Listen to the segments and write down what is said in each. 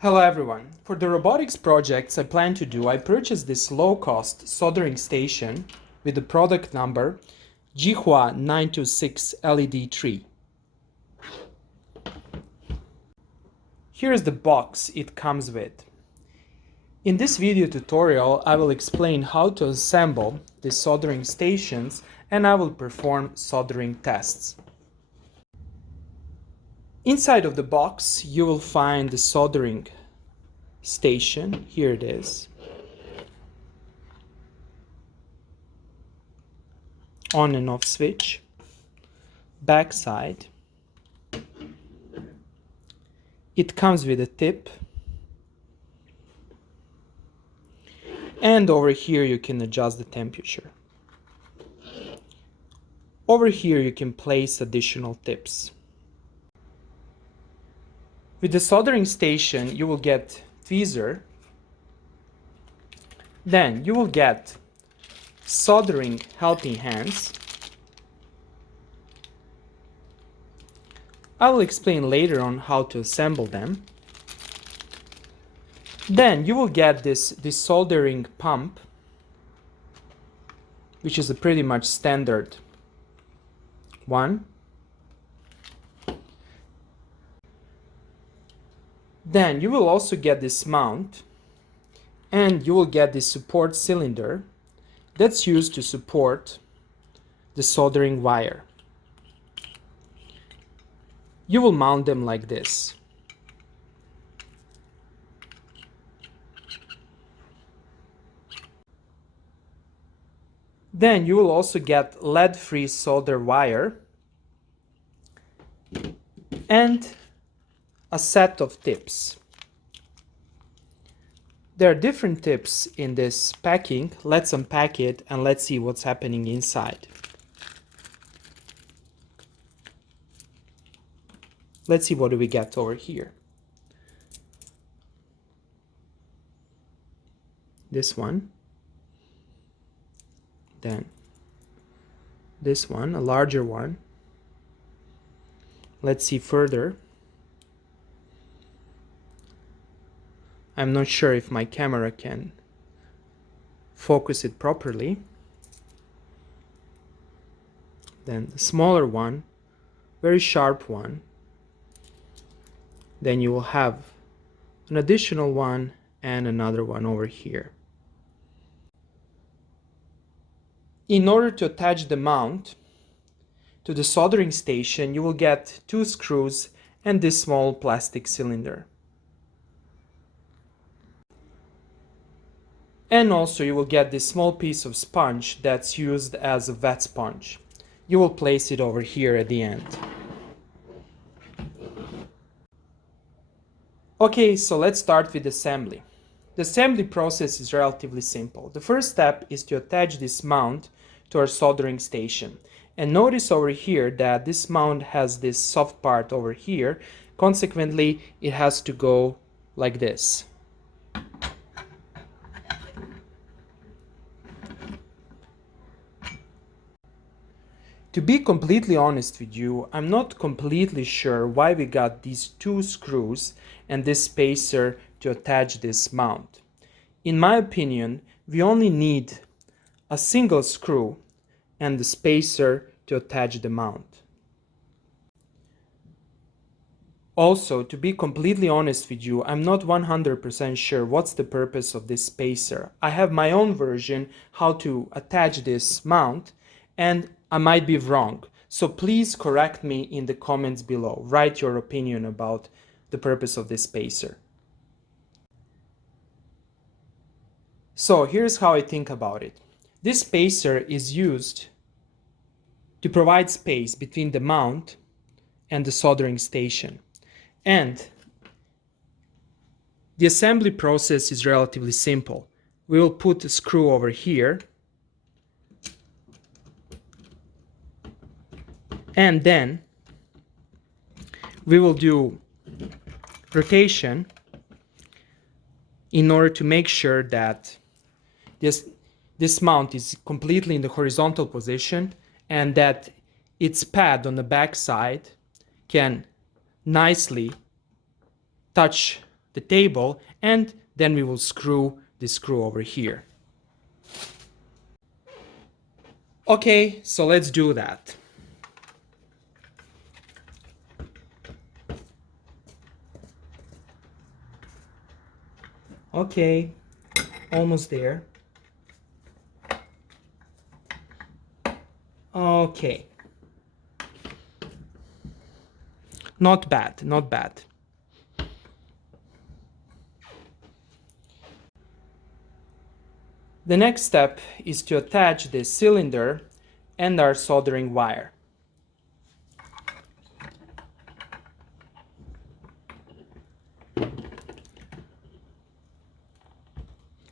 Hello everyone. For the robotics projects I plan to do, I purchased this low-cost soldering station with the product number YIHUA 926 LED3. Here's the box it comes with. In this video tutorial, I will explain how to assemble the soldering stations and I will perform soldering tests. Inside of the box, you will find the soldering station. Here it is. On and off switch. Backside. It comes with a tip. And over here you can adjust the temperature. Over here you can place additional tips. With the soldering station you will get tweezer. Then you will get soldering helping hands. I will explain later on how to assemble them. Then you will get this soldering pump, which is a pretty much standard one. Then you will also get this mount, and you will get this support cylinder that's used to support the soldering wire. You will mount them like this. Then you will also get lead-free solder wire and a set of tips. There are different tips in this packing. Let's unpack it and let's see what's happening inside. Let's see what do we get over here. This one. Then this one, a larger one. Let's see further. I'm not sure if my camera can focus it properly. Then the smaller one, very sharp one. Then you will have an additional one and another one over here. In order to attach the mount to the soldering station, you will get 2 screws and this small plastic cylinder. And also you will get this small piece of sponge that's used as a wet sponge. You will place it over here at the end. Okay, so let's start with assembly. The assembly process is relatively simple. The first step is to attach this mount to our soldering station. And notice over here that this mount has this soft part over here. Consequently, it has to go like this. To be completely honest with you, I'm not completely sure why we got these 2 screws and this spacer to attach this mount. In my opinion, we only need a single screw and the spacer to attach the mount. Also, to be completely honest with you, I'm not 100% sure what's the purpose of this spacer. I have my own version how to attach this mount, and I might be wrong. So please correct me in the comments below. Write your opinion about the purpose of this spacer. So here's how I think about it. This spacer is used to provide space between the mount and the soldering station. And the assembly process is relatively simple. We will put a screw over here. And then we will do rotation in order to make sure that this mount is completely in the horizontal position and that its pad on the back side can nicely touch the table, and then we will screw this screw over here. Okay, so let's do that. Okay, almost there. Okay. Not bad, not bad. The next step is to attach the cylinder and our soldering wire.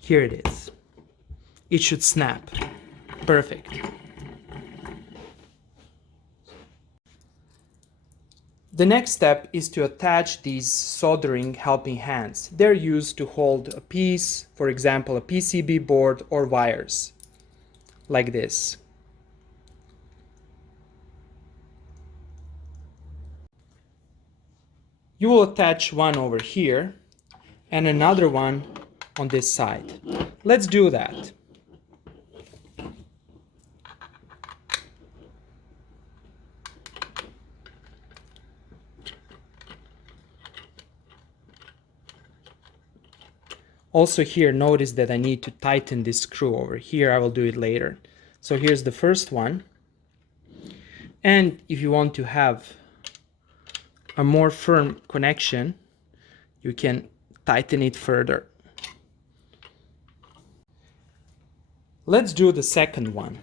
Here it is. It should snap. Perfect. The next step is to attach these soldering helping hands. They're used to hold a piece, for example, a PCB board or wires, like this. You will attach one over here and another one on this side. Let's do that. Also here, notice that I need to tighten this screw over here. I will do it later. So here's the first one. And if you want to have a more firm connection, you can tighten it further. Let's do the second one.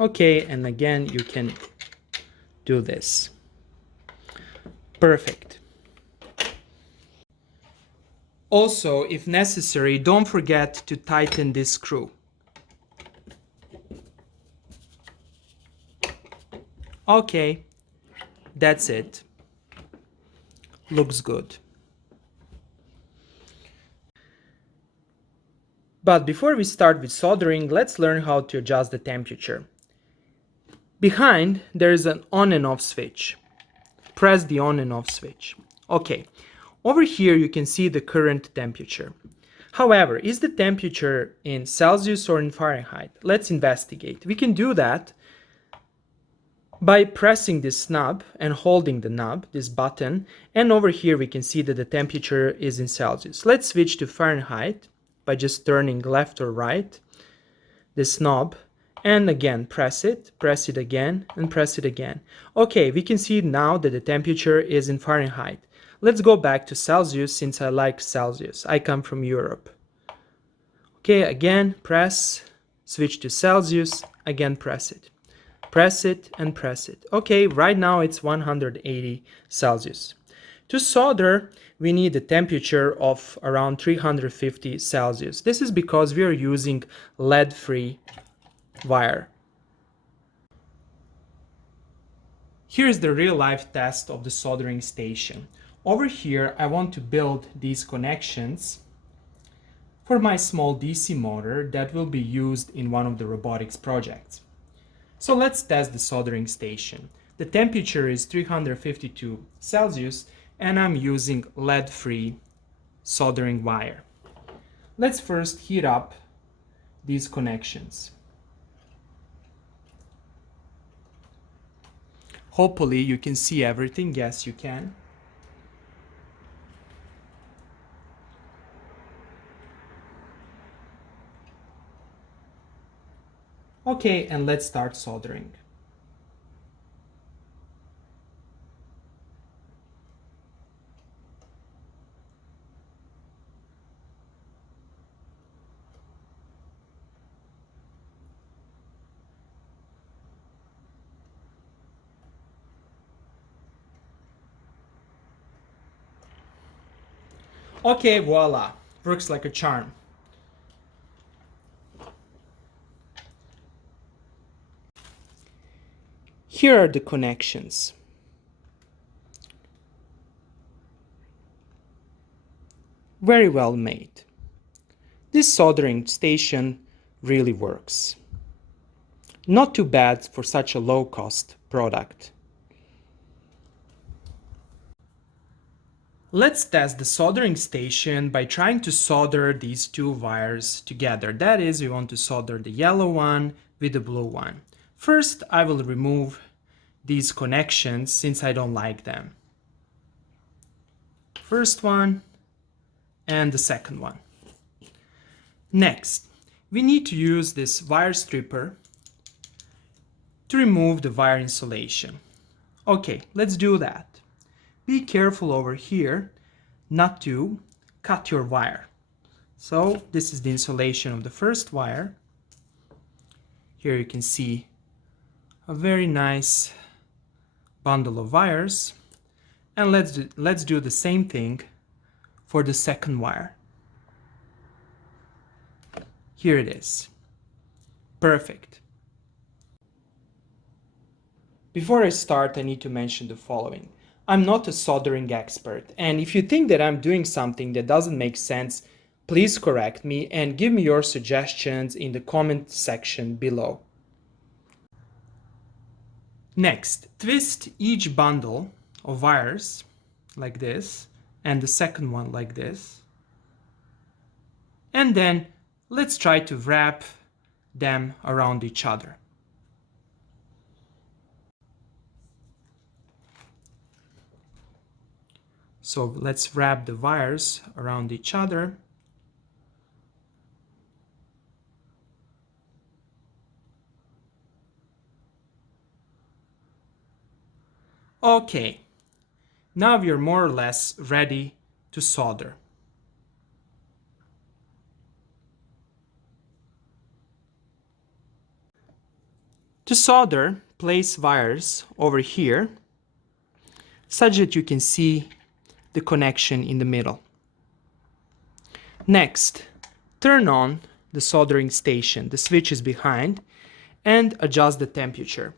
Okay, and again, you can do this. Perfect. Also, if necessary, don't forget to tighten this screw. Okay, that's it. Looks good. But before we start with soldering, let's learn how to adjust the temperature. Behind, there is an on and off switch. Press the on and off switch. Okay, over here you can see the current temperature. However, is the temperature in Celsius or in Fahrenheit? Let's investigate. We can do that by pressing this knob and holding the knob, this button, and over here we can see that the temperature is in Celsius. Let's switch to Fahrenheit by just turning left or right, this knob, and again press it again, and press it again. Okay, we can see now that the temperature is in Fahrenheit. Let's go back to Celsius since I like Celsius. I come from Europe. Okay, again press, switch to Celsius, again press it and press it. Okay, right now it's 180 Celsius. To solder, we need a temperature of around 350 Celsius. This is because we are using lead-free wire. Here's the real-life test of the soldering station. Over here, I want to build these connections for my small DC motor that will be used in one of the robotics projects. So let's test the soldering station. The temperature is 352 Celsius and I'm using lead-free soldering wire. Let's first heat up these connections. Hopefully you can see everything. Yes, you can. Okay, and let's start soldering. Okay, voila, works like a charm. Here are the connections. Very well made. This soldering station really works. Not too bad for such a low-cost product. Let's test the soldering station by trying to solder these two wires together. That is, we want to solder the yellow one with the blue one. First, I will remove these connections since I don't like them. First one and the second one. Next, we need to use this wire stripper to remove the wire insulation. Okay, let's do that. Be careful over here not to cut your wire. So this is the insulation of the first wire. Here you can see a very nice bundle of wires. And let's do the same thing for the second wire. Here it is. Perfect. Before I start, I need to mention the following. I'm not a soldering expert, and if you think that I'm doing something that doesn't make sense, please correct me and give me your suggestions in the comment section below. Next, twist each bundle of wires like this, and the second one like this. And then let's try to wrap them around each other. So let's wrap the wires around each other. Okay, now we are more or less ready to solder. To solder, place wires over here such that you can see the connection in the middle. Next, turn on the soldering station. The switch is behind, and adjust the temperature.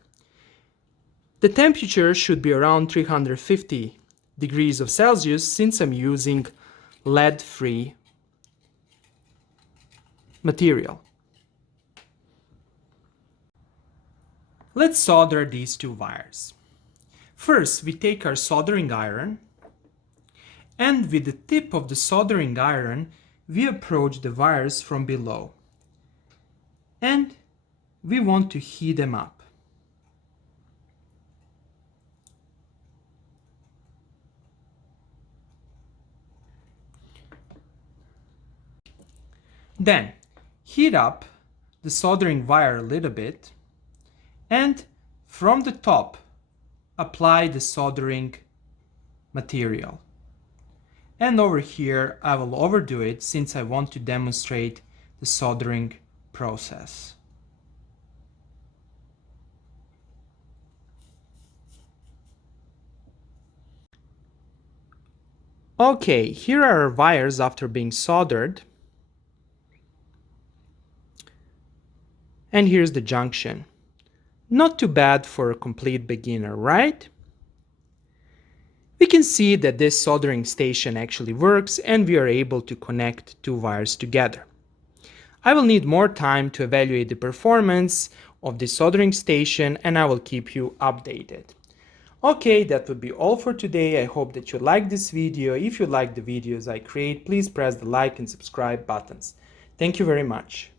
The temperature should be around 350 degrees of Celsius since I'm using lead-free material. Let's solder these two wires. First, we take our soldering iron, and with the tip of the soldering iron, we approach the wires from below. And we want to heat them up. Then, heat up the soldering wire a little bit, and from the top, apply the soldering material. And over here, I will overdo it since I want to demonstrate the soldering process. Okay, here are our wires after being soldered. And here's the junction. Not too bad for a complete beginner, right? We can see that this soldering station actually works and we are able to connect two wires together. I will need more time to evaluate the performance of this soldering station and I will keep you updated. Okay, that would be all for today. I hope that you liked this video. If you like the videos I create, please press the like and subscribe buttons. Thank you very much.